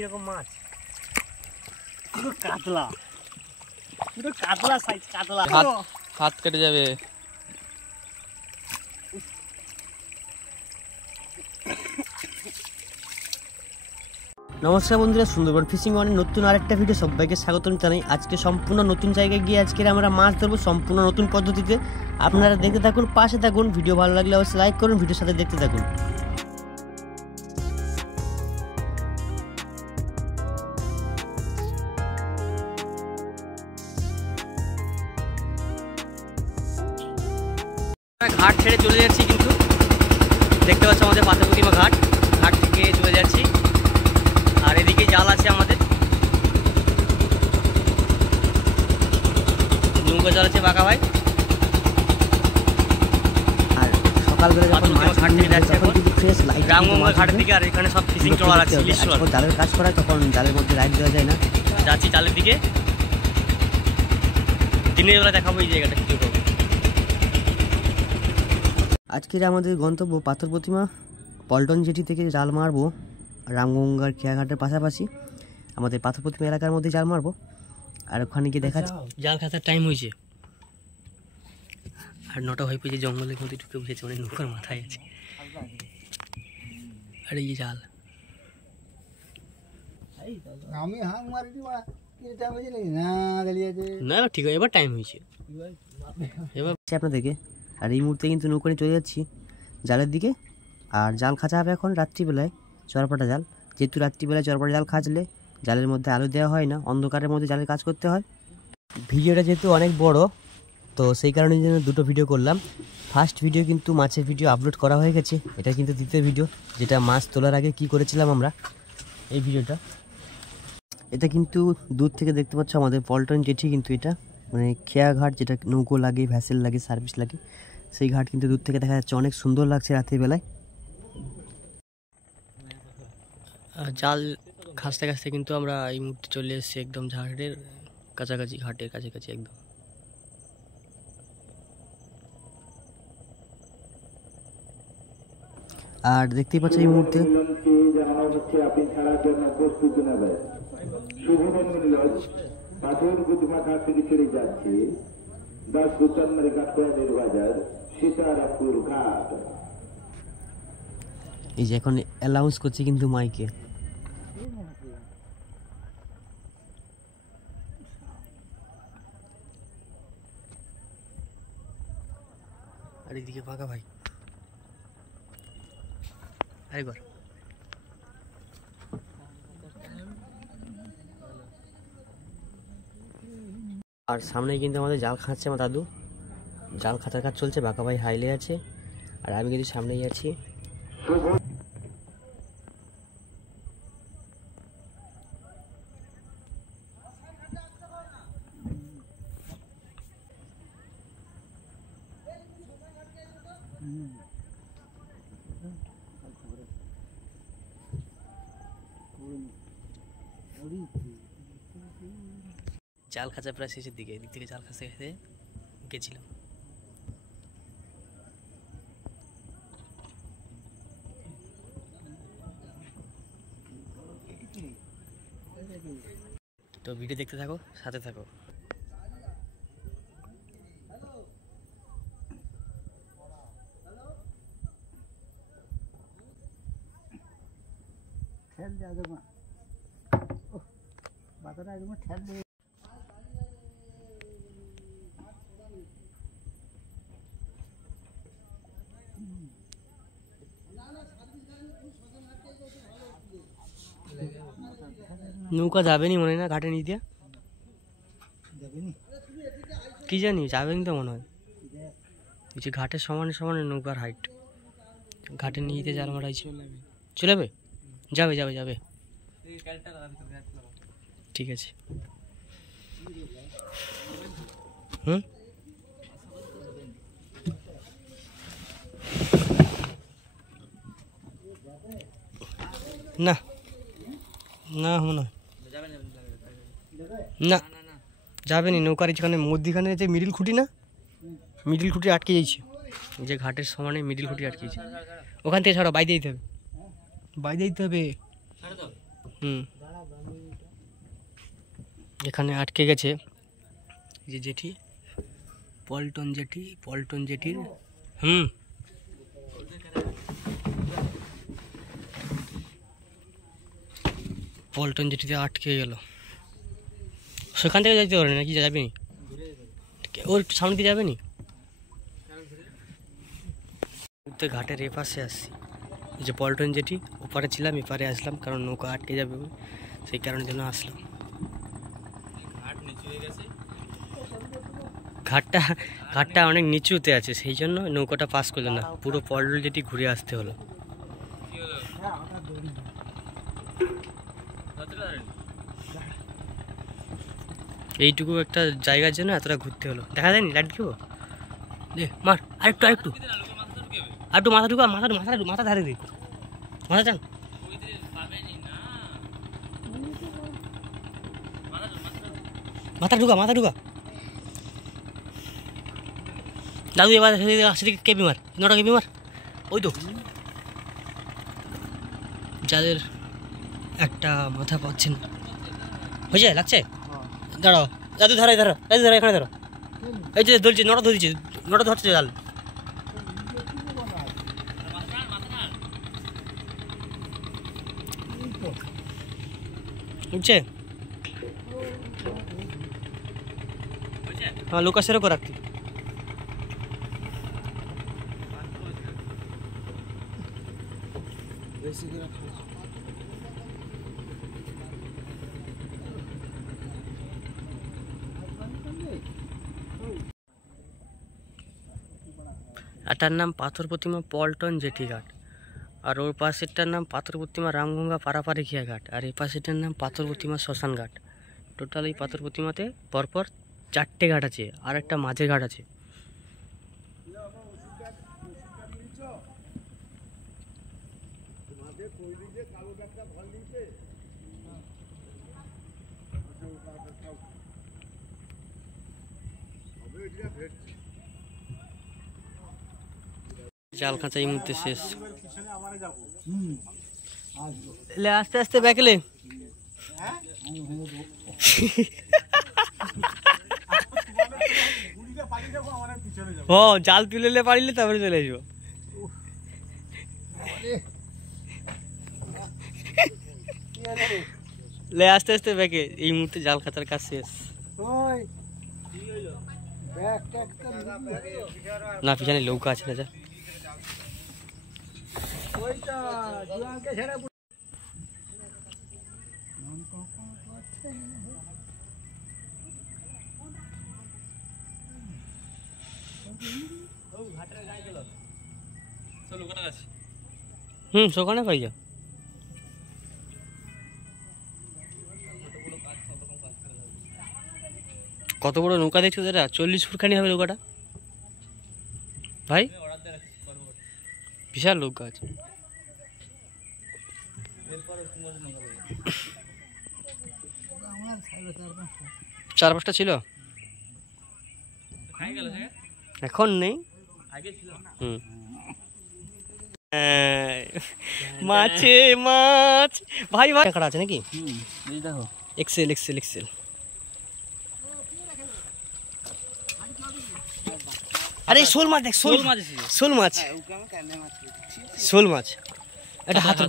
এরকম মাছ পুরো কাতলা, পুরো কাতলা সাইজ, কাতলা হাত কেটে যাবে। নমস্কার বন্ধুরা, সুন্দরবন ফিশিং ওয়ানের নতুন আরেকটা ভিডিও সবাইকে স্বাগতম জানাই। আজকে সম্পূর্ণ নতুন জায়গায় গিয়ে আজকে আমরা মাছ ধরবো সম্পূর্ণ নতুন পদ্ধতিতে। আপনারা দেখতে থাকুন, পাশে থাকুন। ভিডিও ভালো লাগলে অবশ্যই লাইক করুন, ভিডিওর সাথে দেখতে থাকুন। ঘাট ছেড়ে চলে যাচ্ছি, কিন্তু দেখতে পাচ্ছ আমাদের পাথর প্রতিমা ঘাট থেকে চলে যাচ্ছি। আর এদিকে জাল আছে আমাদের, নৌকা চালাচ্ছে বাঁকা ভাই। আর সকালবেলা যখন মাছ ঘাট থেকে যাচ্ছে এখন ফ্রেশ লাইট রামগঙ্গা ঘাটের দিকে। আর এখানে সব ফিশিং ট্রলার আছে, যখন জালের কাজ করা তখন জালের মধ্যে লাইট দেওয়া যায় না। যাচ্ছি জালের দিকে, দিনের বেলা দেখাবো এই জায়গাটা কিছু করবো। আজকের আমাদের গন্তব্য পাথর প্রতিমা পল্টন জেটি থেকে জাল মারবো রামগঙ্গার খেয়াঘাটের পাশাপাশি আমাদের পাথর প্রতিমা এলাকার মধ্যে জাল মারবো। আর ওখানে গিয়ে দেখা জাল খাতার টাইম হয়েছে, আর 9টা হয়ে পেয়েছে। জঙ্গলের মধ্যে ঢুকে বসেছে, অনেক নৌকার মাথায় আছে। আর এই জাল না, ঠিক আছে, এবার টাইম হয়েছে এবার আপনাদেরকে। আর এই মুহূর্তে কিন্তু নৌকা নিয়ে চলে যাচ্ছি জালের দিকে। আর জাল খাঁচা হবে এখন রাত্রিবেলায়, চরপাটা জাল। যেহেতু রাত্রিবেলায় চরপাটা জাল খাঁচলে জালের মধ্যে আলো দেওয়া হয় না, অন্ধকারের মধ্যে জালের কাজ করতে হয়। ভিডিওটা যেহেতু অনেক বড়, তো সেই কারণে জন্য দুটো ভিডিও করলাম। ফার্স্ট ভিডিও কিন্তু মাছের ভিডিও আপলোড করা হয়ে গেছে, এটা কিন্তু দ্বিতীয় ভিডিও, যেটা মাছ তোলার আগে কি করেছিলাম আমরা, এই ভিডিওটা। এটা কিন্তু দূর থেকে দেখতে পাচ্ছ আমাদের পল্টন জেটি, কিন্তু এটা মানে খেয়াঘাট, যেটা নৌকো লাগে, ভ্যাসেল লাগে, সার্ভিস লাগে, সেই ঘাট কিন্তু দূর থেকে দেখা যাচ্ছে। অনেক সুন্দর লাগছে রাতের বেলায়। জাল খাসতে খাসতে কিন্তু আমরা এই মুহূর্তে চলে এসেছি একদম ঘাটের কাছাকাছি, ঘাটের কাছাকাছি একদম। আর দেখতেই পাচ্ছ এই মুহূর্তে এই যে এখন অ্যালাউন্স করছি কিন্তু মাইকে। আর এদিকে ফাঁকা ভাই, আরেকবার। আর সামনে কিন্তু আমাদের জাল খাচ্ছে আমার দাদু, জাল খাঁচার কাজ চলছে। বাঁকা ভাই হাইলে আছে, আর আমি কিন্তু সামনেই আছি। জাল খাঁচা প্রায় শেষের দিকে, এদিক থেকে জাল খাঁচা খেতে গেছিলাম। তো ভিডিও দেখতে থাকো, সাথে থাকো। নৌকা যাবে নি মনে হয় না ঘাটে নিয়ে দিয়া, কি জানি, যাবে নি তো মনে হয়। যে ঘাটের সমানে সমানে নৌকার হাইট, ঘাটে নিয়ে যেতে জাল মারাইছে। চলে যাবে, যাবে যাবে যাবে, ঠিক আছে। হুম, না না মনে হয় না, যাবে নি। নৌকার যেখানে মধ্যিখানে যে মিডিল খুঁটি না, মিডিল খুঁটি আটকে যাইছে, যে ঘাটের সমানে মিডিল খুঁটি আটকে যাচ্ছে। ওখান থেকে ছাড়ো, বাইরে দিতে হবে, বাইরে দিতে হবে। হুম। এখানে আটকে গেছে এই যে জেটি, পল্টন জেটি, পল্টন জেটির পল্টন জেটিতে আটকে গেল। সেখান থেকে যাইতে পারে নাকি, যাবে নি ওর একটু সামনে দিয়ে যাবে নি? ঘাটের এপাশে আসছি, এই যে পল্টন জেটি, ওপারে ছিলাম এপারে আসলাম কারণ নৌকা আটকে যাবে সেই কারণের জন্য আসলাম। ঘাটটা অনেক নিচুতে আছে সেই জন্য নৌকাটা পাস করলো না, পুরো পল্টন জেটি ঘুরে আসতে হলো। এইটুকু একটা জায়গার জন্য এতটা ঘুরতে হলো। দেখা যায়নি লাইট দিব দে মার, আরেকটু আরেকটু আরেকটু মাথা ঢুকা, মাথা ধারে দিক, মাথা টান, মাথা ঢুকা দাদু। এবার সেদিকে কেপি মার, নটা কেপি মার। ওই তো যাদের একটা মাথা পাচ্ছেন হয়েছে, লাগছে। দাঁড়াও দাদু, ধরো এখানে ধরো। এই যে ধরছি, নটা ধরছে, নটা ধরছে জাল। উঠছে হ্যাঁ, লোকাশেরও করার এটার নাম পাথর প্রতিমা পল্টন জেটি ঘাট, আর ওর পাশেরটার নাম পাথর প্রতিমা রামগঙ্গা পারাপারে খিয়া ঘাট, আর এই পাশেরটার নাম পাথর প্রতিমা শ্মশান ঘাট। টোটাল এই পাথর প্রতিমাতে পরপর 4টে ঘাট আছে, আর একটা মাঝের ঘাট আছে। জাল খাঁচা এই মুহূর্তে শেষ। আস্তে আস্তে ব্যাকলে ও জাল তুলে পারিলে তারপরে চলে আসবো। আস্তে আস্তে ব্যাকে, এই মুহূর্তে জাল খাঁচার কাজ শেষ। না পিছনে নৌকা আছে না, সেখানে পাই যা। কত বড় নৌকা দেখছো দাদা, 40 ফুট খানি হবে নৌকাটা ভাই, বিশাল নৌকা আছে। চার পাঁচটা ছিল, এখন নেই। মাছে মাছ ভাই ভাই কাটা আছে নাকি? দেখো এক্সেল এক্সেল এক্সেল। আরে শোল মাছ দেখ, শোল মাছ, শোল মাছ, শোল মাছ। এটা হাতের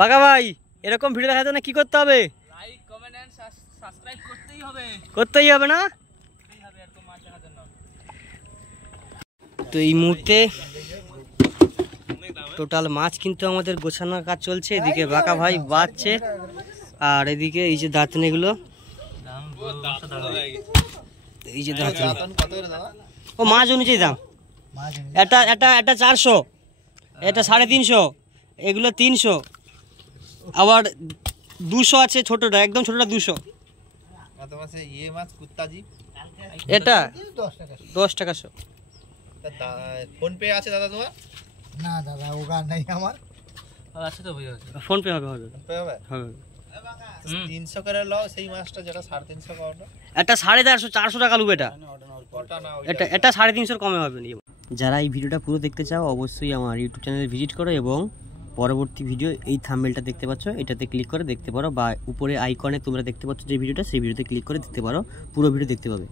বাঘা ভাই, এরকম ভিডিও দেখার জন্য কি করতে হবে? লাইক কমেন্ট এন্ড সাবস্ক্রাইব করতেই হবে না? তো এই মুহূর্তে টোটাল মাছ কিন্তু আমাদের গোছানোর কাজ চলছে। এদিকে বাঁকা ভাই বাঁচছে, আর এদিকে এই যে দাঁতনেগুলো, এই যে দাঁতনে ও মাছ অনুযায়ী দাম। এটা 400, এটা 350, এগুলো 300, আবার 200 আছে ছোটটা, একদম ছোটটা 200। এটা 10 টাকা শো। ফোন পে আছে দাদা তোমার? না দাদা ওখানে নেই আমার। আচ্ছা তো ভাই ফোন পে হবে, হবে 300 করে লও সেই মাছটা, যেটা 350 পাওয়া। এটা 450, 400 টাকা লুব। এটা 350 কমে হবে না। যারা এই ভিডিওটা পুরো দেখতে চাও অবশ্যই আমার ইউটিউব চ্যানেলে ভিজিট করো এবং পরবর্তী ভিডিও এই থাম্বনেলটা দেখতে পাচ্ছ, এটাতে ক্লিক করে দেখতে পারো, বা উপরে আইকনে তোমরা দেখতে পাচ্ছ যে ভিডিওটা, সেই ভিডিওতে ক্লিক করে দেখতে পারো, পুরো ভিডিও দেখতে পাবে।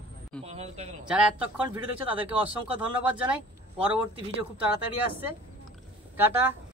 যারা এতক্ষণ ভিডিও দেখছো তাদেরকে অসংখ্য ধন্যবাদ জানাই। পরবর্তী ভিডিও খুব তাড়াতাড়ি আসছে। টাটা।